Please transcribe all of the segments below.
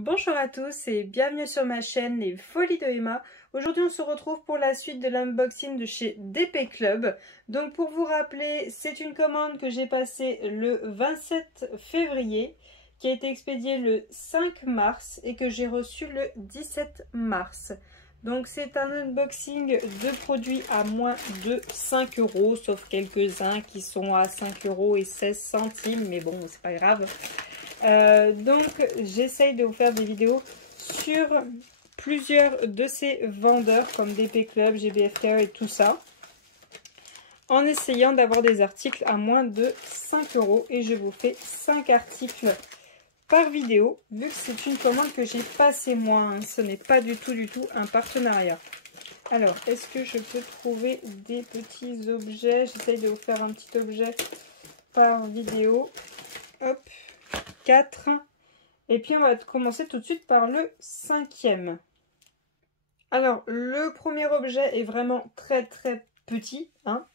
Bonjour à tous et bienvenue sur ma chaîne Les Folies de Emma. Aujourd'hui on se retrouve pour la suite de l'unboxing de chez DP Club. Donc pour vous rappeler, c'est une commande que j'ai passée le 27 février, qui a été expédiée le 5 mars et que j'ai reçu le 17 mars. Donc c'est un unboxing de produits à moins de 5 €, sauf quelques-uns qui sont à 5,16 €, mais bon, c'est pas grave. Donc j'essaye de vous faire des vidéos sur plusieurs de ces vendeurs comme DP Club, GBFK et tout ça, en essayant d'avoir des articles à moins de 5 €, et je vous fais 5 articles par vidéo vu que c'est une commande que j'ai passée moi, hein. Ce n'est pas du tout un partenariat. Alors est-ce que je peux trouver des petits objets? J'essaye de vous faire un petit objet par vidéo. Hop, 4. Et puis on va commencer tout de suite par le 5e. Alors le premier objet est vraiment très petit, hein.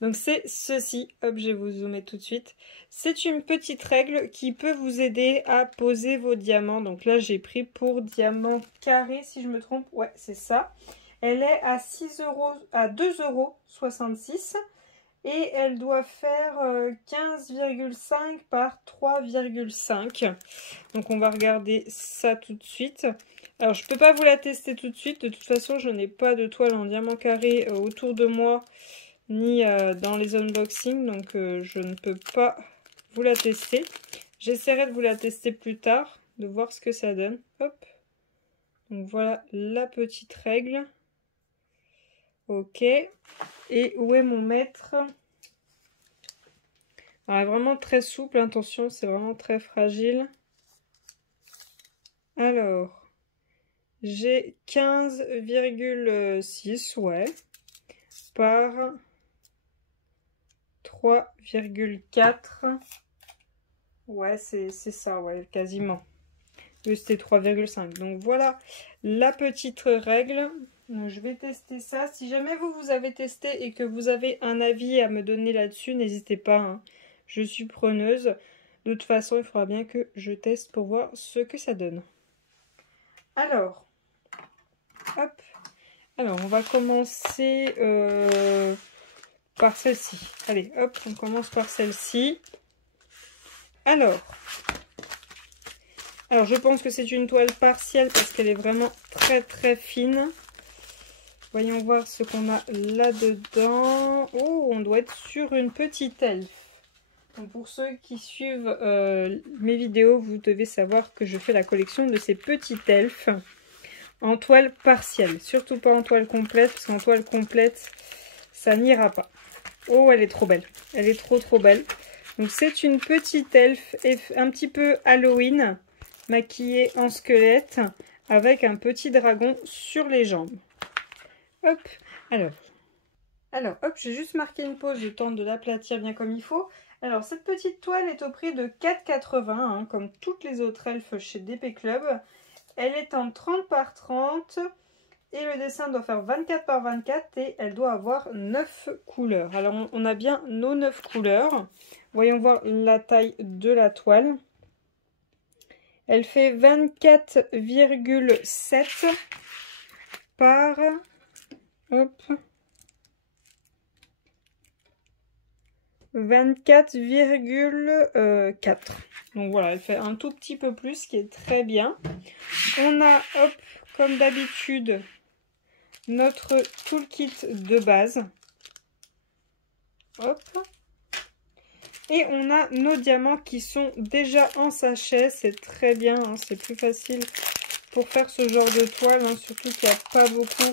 Donc c'est ceci. Hop, je vais vous zoomer tout de suite. C'est une petite règle qui peut vous aider à poser vos diamants. Donc là j'ai pris pour diamant carré, si je me trompe. Ouais, c'est ça. Elle est à 2,66 € et elle doit faire 15,5 par 3,5. Donc on va regarder ça tout de suite. Alors je peux pas vous la tester tout de suite, de toute façon je n'ai pas de toile en diamant carré autour de moi ni dans les unboxings, donc je ne peux pas vous la tester. J'essaierai de vous la tester plus tard, de voir ce que ça donne. Hop, donc voilà la petite règle. Ok, et où est mon mètre? Alors, vraiment très souple, attention, c'est vraiment très fragile. Alors, j'ai 15,6, ouais, par 3,4. Ouais, c'est ça, ouais, quasiment. C'était 3,5. Donc voilà la petite règle. Donc, je vais tester ça. Si jamais vous avez testé et que vous avez un avis à me donner là-dessus, n'hésitez pas, hein. Je suis preneuse. De toute façon, il faudra bien que je teste pour voir ce que ça donne. Alors, hop. Alors, on va commencer par celle-ci. Allez, hop, on commence par celle-ci. Alors, je pense que c'est une toile partielle parce qu'elle est vraiment très fine. Voyons voir ce qu'on a là-dedans. Oh, on doit être sur une petite elfe. Donc pour ceux qui suivent mes vidéos, vous devez savoir que je fais la collection de ces petites elfes en toile partielle. Surtout pas en toile complète, parce qu'en toile complète, ça n'ira pas. Oh, elle est trop belle. Elle est trop belle. Donc c'est une petite elfe, un petit peu Halloween, maquillée en squelette, avec un petit dragon sur les jambes. Hop, alors hop, j'ai juste marqué une pause, je tente de l'aplatir bien comme il faut. Alors, cette petite toile est au prix de 4,80 €, hein, comme toutes les autres elfes chez DP Club. Elle est en 30 par 30 et le dessin doit faire 24 par 24 et elle doit avoir 9 couleurs. Alors, on a bien nos 9 couleurs. Voyons voir la taille de la toile. Elle fait 24,7 par... Hop, 24,4. Donc voilà, elle fait un tout petit peu plus, ce qui est très bien. On a, hop, comme d'habitude, notre toolkit de base. Hop. Et on a nos diamants qui sont déjà en sachet. C'est très bien, hein, c'est plus facile pour faire ce genre de toile, hein, surtout qu'il n'y a pas beaucoup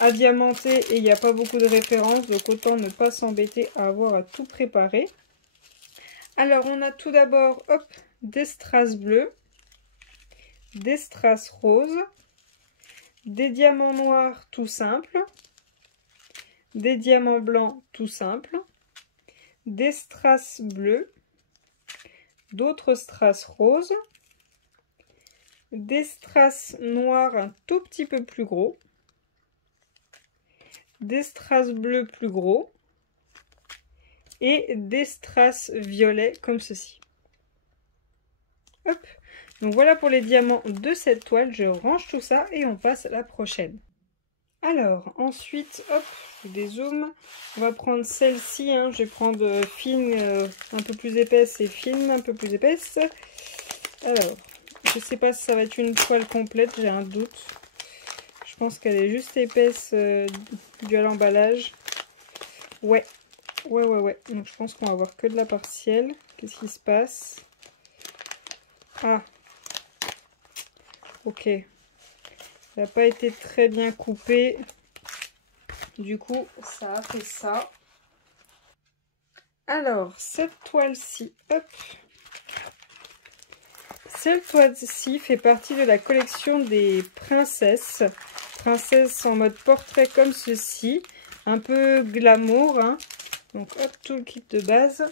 à diamanter et il n'y a pas beaucoup de références, donc autant ne pas s'embêter à avoir à tout préparer. Alors on a tout d'abord, hop, des strass bleus, des strass roses, des diamants noirs tout simples, des diamants blancs tout simples, des strass bleus, d'autres strass roses, des strass noirs un tout petit peu plus gros, des strass bleus plus gros et des strass violets comme ceci. Hop. Donc voilà pour les diamants de cette toile. Je range tout ça et on passe à la prochaine. Alors, ensuite, hop, je dézoome. On va prendre celle-ci, hein. Je vais prendre fine un peu plus épaisse et fine un peu plus épaisse. Alors, je sais pas si ça va être une toile complète, j'ai un doute. Je pense qu'elle est juste épaisse due à l'emballage. Ouais. Donc je pense qu'on va avoir que de la partielle. Qu'est-ce qui se passe? Ah. Ok. Ça n'a pas été très bien coupé. Du coup, ça a fait ça. Alors, cette toile-ci, hop. Cette toile-ci fait partie de la collection des princesses. Princesses en mode portrait comme ceci. Un peu glamour, hein. Donc, hop, tout le kit de base.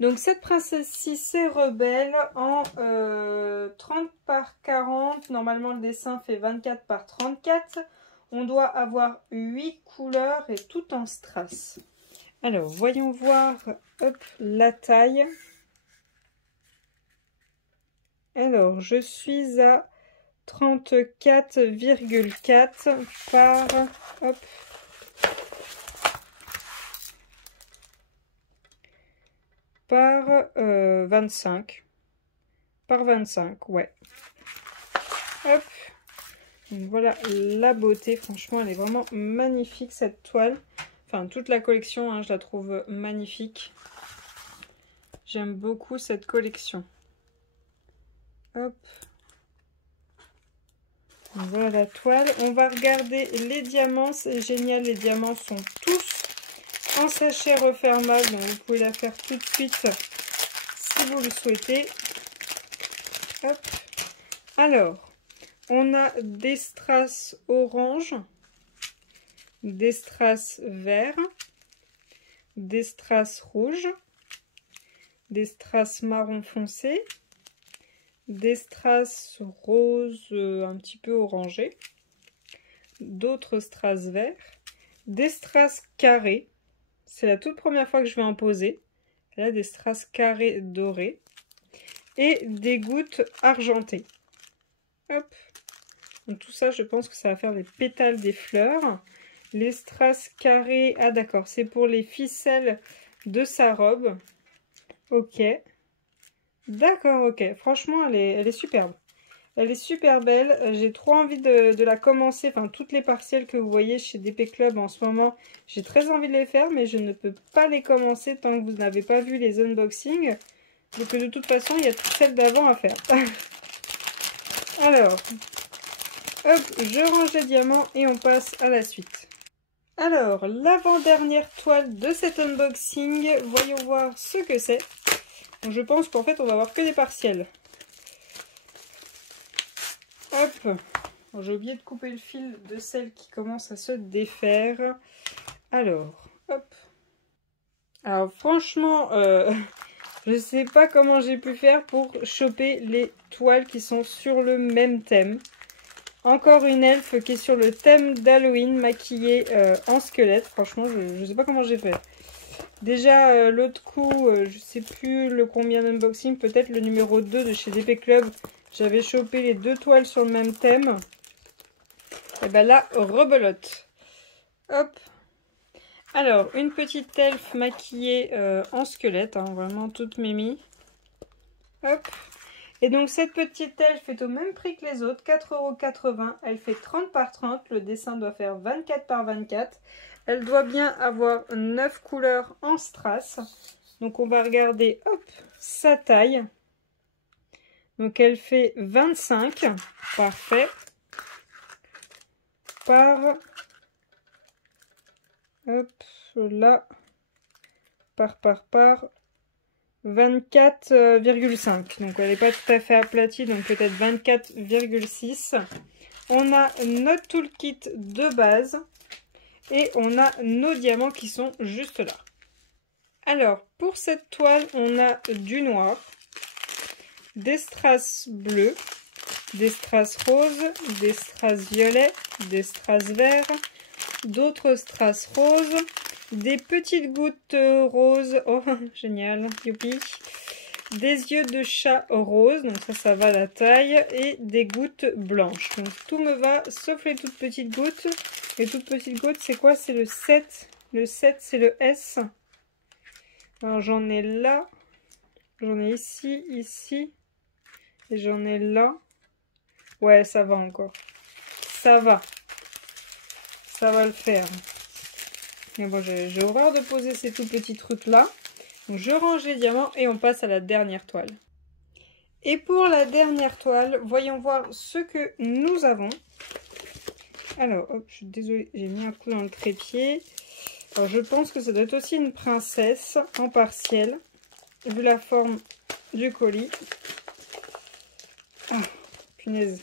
Donc cette princesse-ci, c'est Rebelle en 30 par 40. Normalement, le dessin fait 24 par 34. On doit avoir 8 couleurs et tout en strass. Alors, voyons voir hop, la taille. Alors, je suis à 34,4 par... Hop, par 25. Par 25, ouais. Hop. Donc voilà la beauté. Franchement, elle est vraiment magnifique cette toile. Enfin, toute la collection, hein, je la trouve magnifique. J'aime beaucoup cette collection. Hop. Donc voilà la toile. On va regarder les diamants. C'est génial, les diamants sont tous en sachet refermable. Donc vous pouvez la faire tout de suite si vous le souhaitez. Hop. Alors, on a des strass orange, des strass vert, des strass rouge, des strass marron foncé, des strass rose un petit peu orangé, d'autres strass verts, des strass carrés. C'est la toute première fois que je vais en poser. Là, des strass carrés dorés et des gouttes argentées. Hop. Donc tout ça, je pense que ça va faire les pétales des fleurs. Les strass carrés, ah d'accord, c'est pour les ficelles de sa robe. Ok. D'accord, ok. Franchement, elle est superbe. Elle est super belle. J'ai trop envie de la commencer. Enfin, toutes les partielles que vous voyez chez DP Club en ce moment, j'ai très envie de les faire, mais je ne peux pas les commencer tant que vous n'avez pas vu les unboxings. Donc de toute façon, il y a toutes celles d'avant à faire. Alors, hop, je range les diamants et on passe à la suite. Alors, l'avant-dernière toile de cet unboxing, voyons voir ce que c'est. Donc, je pense qu'en fait, on va avoir que des partiels. Hop, j'ai oublié de couper le fil de celle qui commence à se défaire. Alors, hop. Alors, franchement, je ne sais pas comment j'ai pu faire pour choper les toiles qui sont sur le même thème. Encore une elfe qui est sur le thème d'Halloween, maquillée en squelette. Franchement, je ne sais pas comment j'ai fait. Déjà, l'autre coup, je sais plus le combien d'unboxing, peut-être le numéro 2 de chez DP Club. J'avais chopé les deux toiles sur le même thème. Et ben là, rebelote. Hop. Alors, une petite elfe maquillée en squelette, hein, vraiment toute mémie. Hop. Et donc cette petite elfe est au même prix que les autres, 4,80 €. Elle fait 30 par 30. Le dessin doit faire 24 par 24. Elle doit bien avoir 9 couleurs en strass. Donc on va regarder, hop, sa taille. Donc elle fait 25, parfait, par, hop, là, par 24,5. Donc elle n'est pas tout à fait aplatie, donc peut-être 24,6. On a notre toolkit de base et on a nos diamants qui sont juste là. Alors pour cette toile, on a du noir, des strass bleus, des strass roses, des strass violets, des strass verts, d'autres strass roses, des petites gouttes roses, oh génial, youpi, des yeux de chat rose, donc ça va la taille, et des gouttes blanches. Donc tout me va, sauf les toutes petites gouttes. Les toutes petites gouttes, c'est quoi? C'est le 7. Le 7, c'est le S. Alors j'en ai là, j'en ai ici, ici, et j'en ai là. Ouais, ça va encore. Ça va le faire. Mais bon, j'ai horreur de poser ces tout petits trucs là. Donc je range les diamants et on passe à la dernière toile. Et pour la dernière toile, voyons voir ce que nous avons. Alors, hop, je suis désolée, j'ai mis un coup dans le trépied. Alors je pense que ça doit être aussi une princesse en partiel, vu la forme du colis. Ah, punaise.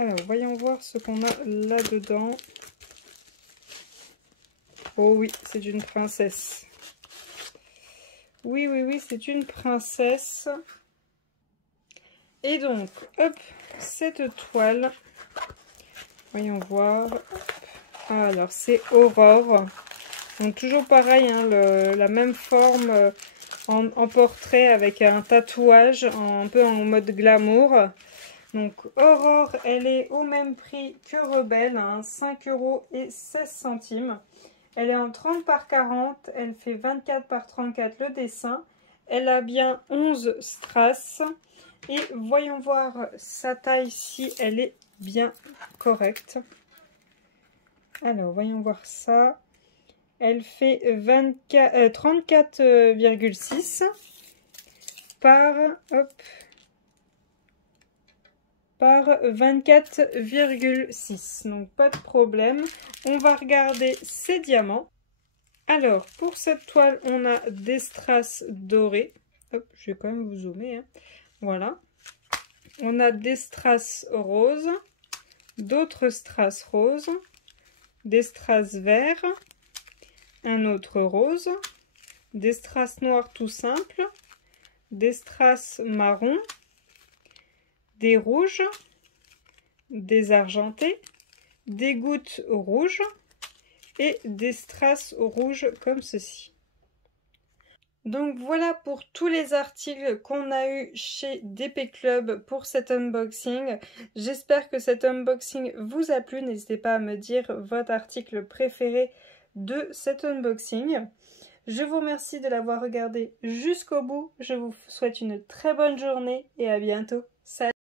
Alors, voyons voir ce qu'on a là-dedans. Oh oui, c'est une princesse. Oui, c'est une princesse. Et donc, hop, cette toile. Voyons voir. Ah, alors, c'est Aurore. Donc, toujours pareil, hein, la même forme en portrait avec un tatouage un peu en mode glamour. Donc Aurore, elle est au même prix que Rebelle, hein, 5,16 €. Elle est en 30 par 40, elle fait 24 par 34 le dessin. Elle a bien 11 strass. Et voyons voir sa taille si elle est bien correcte. Alors voyons voir ça. Elle fait 34,6 par... hop, par 24,6. Donc pas de problème. On va regarder ces diamants. Alors pour cette toile, on a des strass dorés. Hop, je vais quand même vous zoomer. Hein. Voilà. On a des strass roses, d'autres strass roses, des strass verts, un autre rose, des strass noirs tout simples, des strass marrons, des rouges, des argentés, des gouttes rouges et des strass rouges comme ceci. Donc voilà pour tous les articles qu'on a eu chez DP Club pour cet unboxing. J'espère que cet unboxing vous a plu. N'hésitez pas à me dire votre article préféré de cet unboxing. Je vous remercie de l'avoir regardé jusqu'au bout. Je vous souhaite une très bonne journée et à bientôt. Salut!